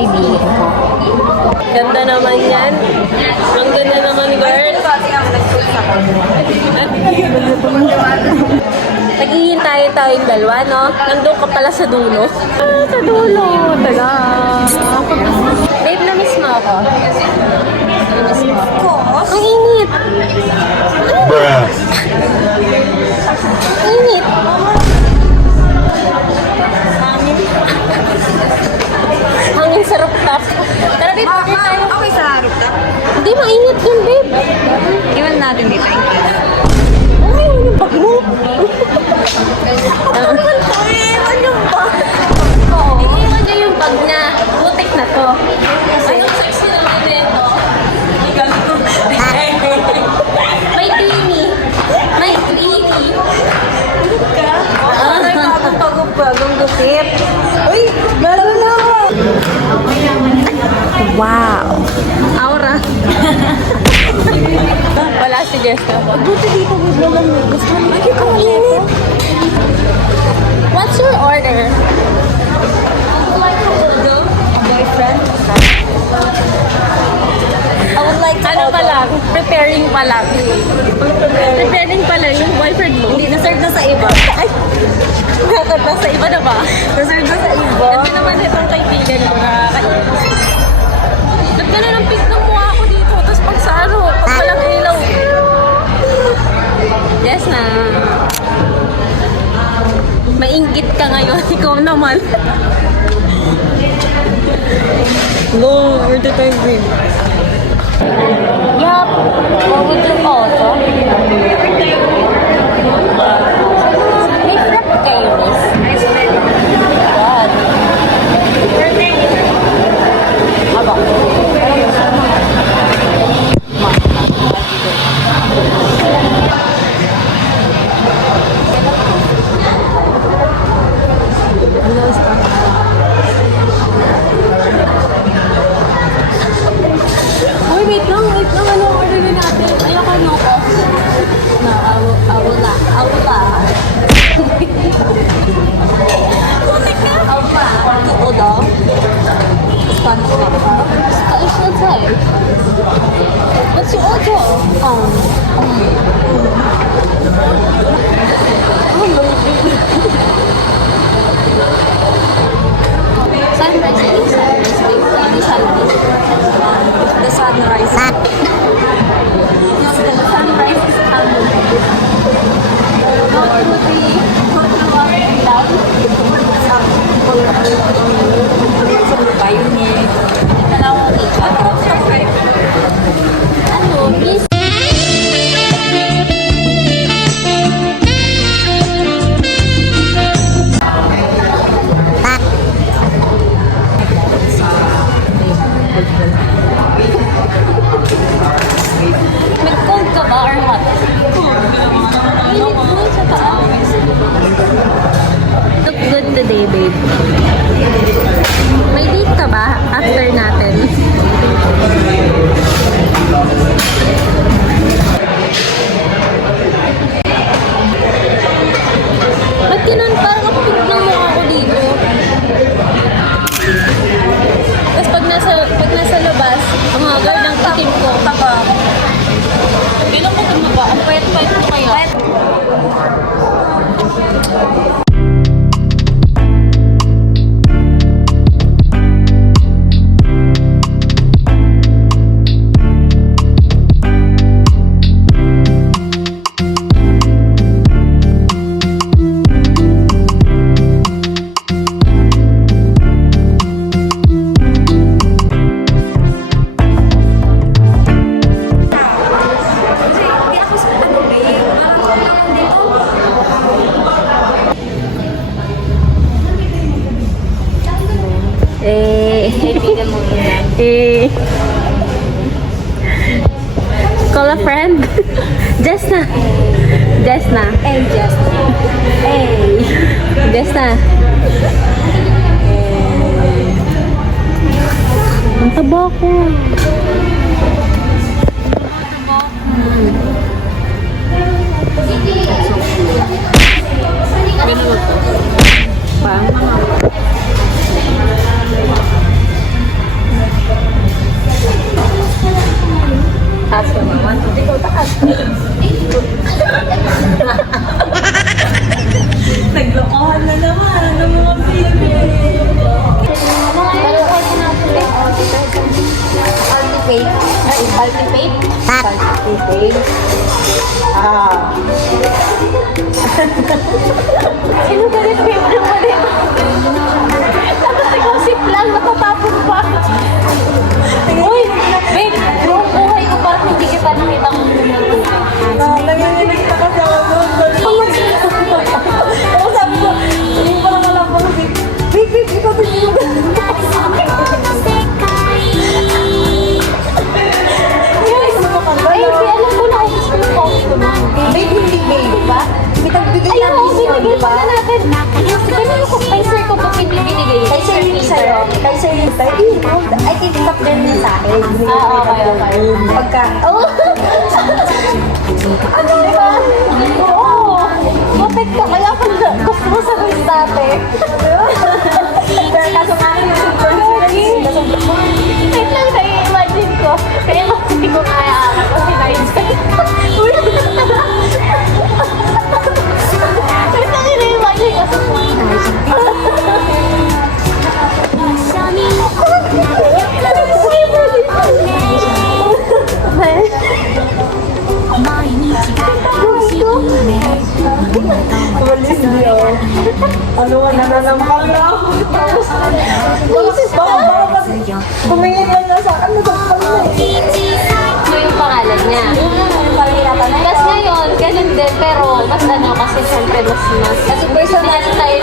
kaibigan ko. Ganda naman yan. Ang ganda naman, girl. Naghihintay tayong dalawa, no? Nandun ka pala sa dulo. Ah, sa dulo. Taga. Babe, na-miss mo ako. Na-miss mo ako. Ang init. Ang init. Hangin sa rooftop. Tara, babe, bakit tayo? Okay sa rooftop? Hindi, mainit yun, babe. Iwan natin dito. Ay, yung bag mo. Iwan yung bag. Iniwan niya yung bag na butik na to. Anong sexy naman dito? May tini. May tini. Ay, bagong gupit. Uy, meron na ako. Wow. Aura. Wala si Jessica. Buti dito may bulang mo. Gusto mo Ay, ang init. What's your order? boyfriend? I would like to Ano pa lang? Preparing pa lang. Preparing pa lang yung boyfriend mo. Hindi, na-serve na sa iba. Ay! Dapat na sa iba na ba? Na-serve na sa iba. Ganda naman itong kaibigan ko na ba't ganun ang pink ng mukha ko dito? Tapos pag sa ano, pag walang ilaw. Yes na. Mainggit ka ngayon. Ikaw naman. No, we're the penguin. Yup. What would you also? May frap kayo, miss. God. Aba. Uy, wait lang. Ano ang order na natin? Ayoko no ko. No, awula. Tuo daw. Spanish na ba? Spanish na tayo. What's your order? Sunrise, please. Sunrise. The sunrise. The sunrise is coming. Tayo niya. Dalawa dito. Ano, please? Nag-cold ka ba or what? Init mo sa taas. Look good today, babe. May date ka ba after natin? Ba't ganun? Parang ang pink ng mukha ko dito. Tapos pag nasa labas, ang hagar ng itim ko. Taba. Ganun ko tumaba. Ang payat-payat ko kaya. Call a friend. Jessna. Hey, just. Hey. Jessna. Ang taba ko. Ganun. Parang mga Saturday. Ah. Sino galit babe ng mali? Tapos ikaw sip lang, natatapos pa. Uy, babe, buong buhay ko parang hindi kita nakita kong lumayo. Nanginginig na kasi ako doon. Ako sabi ko, hindi pa naman alam ko kasi, babe, ikaw din yung Ay, di alam ko na ubus ko yung coffee ko na. babe, hindi babe, ba? Bitagbigay Ay, natin oo, yun, binigay di pa ba? na natin. Ganun ko, kay sir ko pa pinibigay. Kay Sir Nick sa'yo, kay Sir Nick sa'yo, I think top din yun sa akin. Okay. Pagka, Oh! Ano ba? Oo! Motek ka, kaya pala gusto mo sa quiz dati. pero kaso nga yung Wait lang, nai-imagine ko. Kaya kasi ko kaya ako kasi na-inspect. Uy! Wait lang, nai-imagine ko sa Walis niyo. Ano ka nananampal na ako? Baka kasi tumingin lang na sa akin, nagpapal na eh. Ito yung pangalan niya. Pahirapan na Tapos ngayon, ganun din, pero mas ano, kasi syempre mas. Kasi personal Kasi tayo